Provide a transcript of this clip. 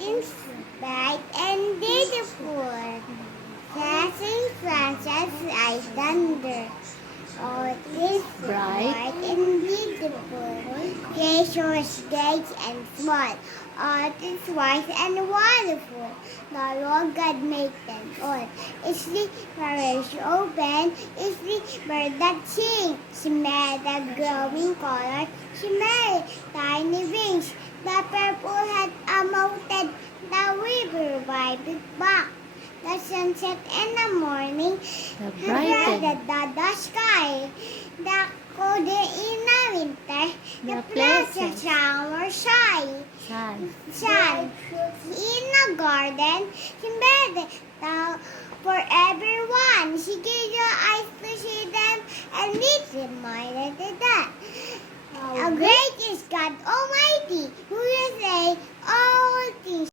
is bright and beautiful. Flashing flashes like thunder. Oh, it is bright and beautiful. Creatures great and small. Oh, it is wise and wonderful. The Lord God made them all. It's the forest open. It's the bird that sings. She made the glowing colors. She made tiny wings. The purple head a mountain. The river wiped back. The sunset in the morning. The brightened. The sky. The cold in the winter. The pleasant pleasant. summer shine. Sun in the garden. She made it for everyone. She gave you eyes to see them and lips reminded them. A great is God Almighty, who will say all things.